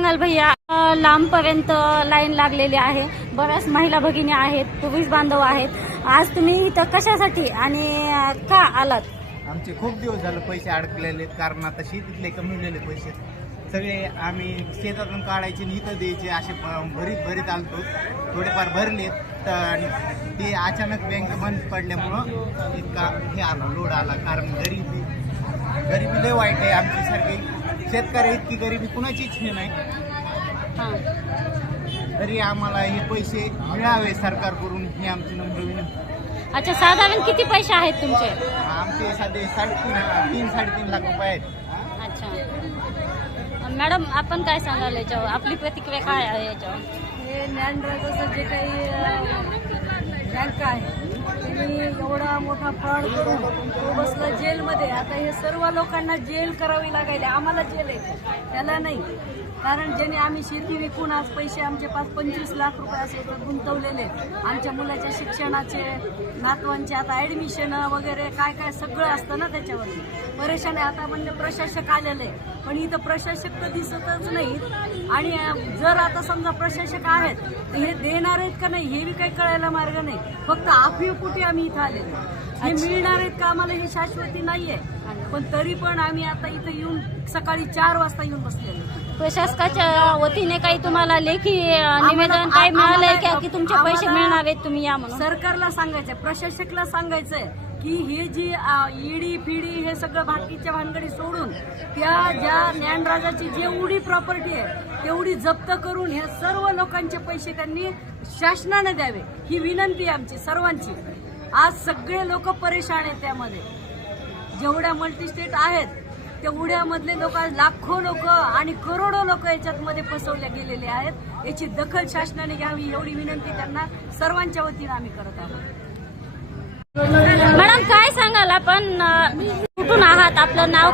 सांगाल भैया? लांबपर्यंत लाईन लागलेली आहे, बऱ्याच महिला भगिनी आहेत, पुरुष बांधव आहेत. आज तुम्ही इथं कशासाठी आणि का आलात? आमचे खूप दिवस झाले पैसे अडकलेले आहेत, कारण आता शेतीतले कमवलेले पैसे सगळे आम्ही शेतातून काढायचे आणि इथं द्यायचे, असे भरीत आलतो. थोडेफार भरलेत आणि ते अचानक बँक बंद पडल्यामुळं इतका हे आला, लोड आला. कारण गरिबी लय वाईट आहे. आमच्यासारखे शेतकरी इतकी गरिबी कुणाचीच हे नाही. तरी आम्हाला हे पैसे मिळावे सरकारकडून, ही आमची नम्र विनंती. अच्छा, साधारण किती पैसे आहेत तुमचे? आमचे साधे 3-3.5 लाख रुपये आहेत. अच्छा मॅडम, आपण काय सांगाल याच्यावर? आपली प्रतिक्रिया काय आहे याच्यावर? हे ज्ञानराजाचं जे काही बँक आहे त्यांनी एवढा मोठा फ्रॉड करून तो बसला जेलमध्ये. आता हे सर्व लोकांना जेल करावी लागेल. आम्हाला जेल आहे, त्याला नाही. कारण ज्याने आम्ही शेती विकून आज पैसे आमचे 5-25 लाख रुपये असे गुंतवलेले, आमच्या मुलाच्या शिक्षणाचे, नातवांचे आता ॲडमिशन वगैरे काय काय सगळं असतं ना त्याच्यावरती. परेशान आहे. आता म्हणजे प्रशासक आलेले, पण इथं प्रशासक तर दिसतच नाहीत. आणि जर आता समजा प्रशासक आहेत तर हे देणार आहेत का नाही हे बी काही कळायला मार्ग नाही. फक्त आफीवपोटी आम्ही इथं आलेलो. हे मिळणार आहेत का आम्हाला हे शाश्वती नाहीये. पण तरी पण आम्ही आता इथं येऊन सकाळी 4 वाजता येऊन बसलेलो. प्रशासकाच्या वतीने काही तुम्हाला लेखी निवेदन काय मिळालंय का की तुमचे पैसे मिळणार आहेत, तुम्ही या म्हणून? सरकारला सांगायचंय, प्रशासकला सांगायचंय की हे जी ईडी फिडी हे सगळं बाकीच्या भानगडी सोडून त्या ज्या ज्ञानराजाची जेवढी प्रॉपर्टी आहे तेवढी जप्त करून ह्या सर्व लोकांचे पैसे त्यांनी शासनाने द्यावे, ही विनंती आहे आमची सर्वांची. आज सगळे लोक परेशान आहेत. त्यामध्ये जेवढ्या मल्टीस्टेट आहेत तेवढ्यामधले लोक, लाखो लोक आणि करोडो लोक याच्यात मध्ये फसवले गेलेले आहेत. याची दखल शासनाने घ्यावी एवढी विनंती त्यांना सर्वांच्या वतीने आम्ही करत आहोत. मॅडम, काय सांगाल? आपण कुठून आहात? आपलं नाव